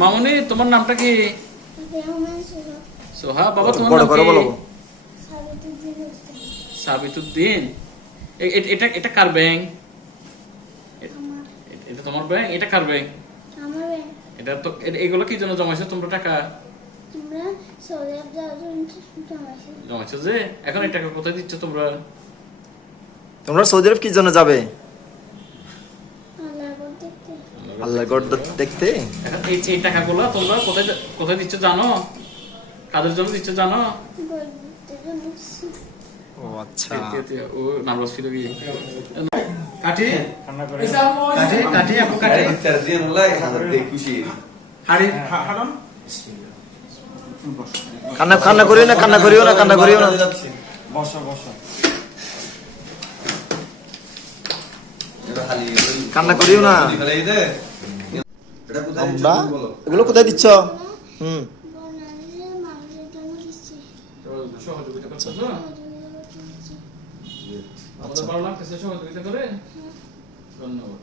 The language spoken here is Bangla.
মামুনি, তোমার নামটা কি? সোহা। বাবা, তোমার নাম কি? সাবিতুদ্দিন। এটা এটা কার ব্যাংক? এটা তোমার ব্যাংক? এটা কার ব্যাংক? এটা তো এগুলো কি জন্য জমাইছো তোমরা টাকা? জমাইছো যে, এখন এই টাকা কোথায় দিচ্ছ তোমরা? তোমরা সৌদি আরব কি জন্য যাবে? আল্লাহর ঘর দেখতে। এখন এই টাকাগুলো তোমরা কোথায় কোথায় দিচ্ছ জানো? কাদের জন্য দিচ্ছ জানো? ও আচ্ছা। ও নার্ভাস ফিল গিয়ে কাটি কাটি কাটি আপু কাটি terdiyan wallahi hadartay kushi হাড়ি হাড়াম কান্না কান্না করিও না, কান্না করিও না, কান্না করিও না। বসো বসো কান্না করিও না। এটা কোথায় আমরা বলো এগুলো কোথায় দিচ্ছ? হুম। সহযোগিতা করছো তো? আমাদের ভালো লাগতেছে সহযোগিতা করে। ধন্যবাদ।